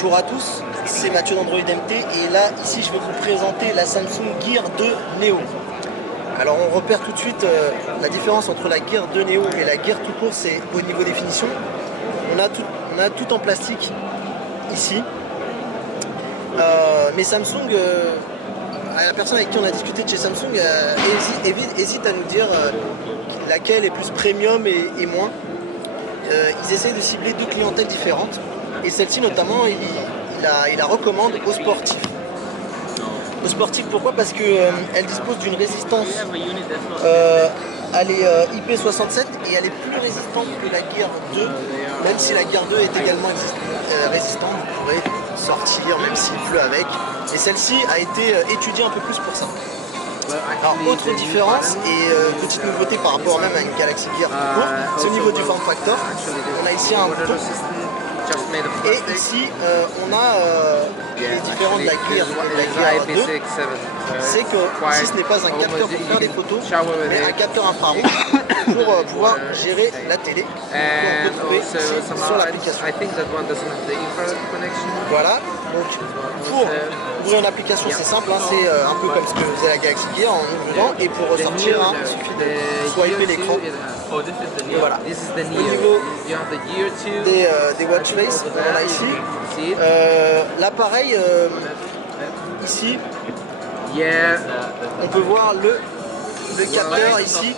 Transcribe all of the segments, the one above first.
Bonjour à tous, c'est Mathieu d'Android MT et là, ici, je vais vous présenter la Samsung Gear 2 Neo. Alors on repère tout de suite la différence entre la Gear 2 Neo et la Gear tout court, c'est au niveau définition. On a tout en plastique ici. Mais Samsung, la personne avec qui on a discuté de chez Samsung hésite à nous dire laquelle est plus premium et moins. Ils essayent de cibler deux clientèles différentes et celle-ci notamment il la recommande aux sportifs. Aux sportifs pourquoi? Parce qu'elle dispose d'une résistance, elle est IP67 et elle est plus résistante que la Gear 2, même si la Gear 2 est également résistante, vous pourrez sortir même s'il pleut avec, et celle-ci a été étudiée un peu plus pour ça. Alors autre différence et petite nouveauté par rapport même à une Galaxy Gear, c'est au niveau du form factor. On a ici un bouton et ici on a les différents de la Gear 2, c'est que ici ce n'est pas un capteur pour faire des photos, mais un capteur infrarouge pour pouvoir gérer la télé qu'on peut trouver sur l'application. Voilà, donc pour ouvrir une application c'est simple, hein, c'est un peu comme ce que faisait la Galaxy Gear en ouvrant, et pour ressortir il suffit de swiper l'écran. Et voilà. Au niveau des watch face, on a ici l'appareil ici, on peut voir le capteur ici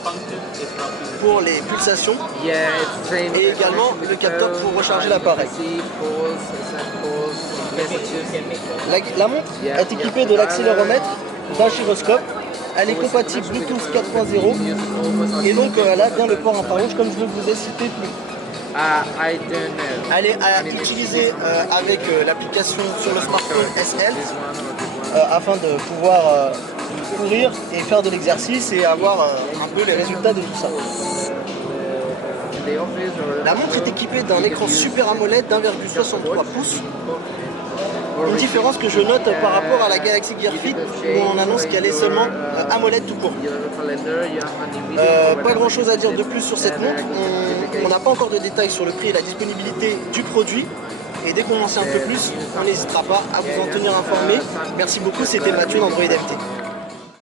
pour les pulsations et également le capteur pour recharger l'appareil. La montre est équipée de l'accéléromètre, d'un gyroscope, elle est compatible Bluetooth 4.0 et donc elle a bien le port infrarouge comme je vous ai cité plus tôt. Elle est à utiliser avec l'application sur le smartphone SL afin de pouvoir courir et faire de l'exercice et avoir un peu les résultats de tout ça. La montre est équipée d'un écran Super AMOLED d'1,63 pouces. Une différence que je note par rapport à la Galaxy Gear Fit où on annonce qu'elle est seulement AMOLED tout court. Pas grand chose à dire de plus sur cette montre, on n'a pas encore de détails sur le prix et la disponibilité du produit. Et dès qu'on en sait un peu plus, on n'hésitera pas à vous en tenir informé. Merci beaucoup, c'était Mathieu d'Android MT.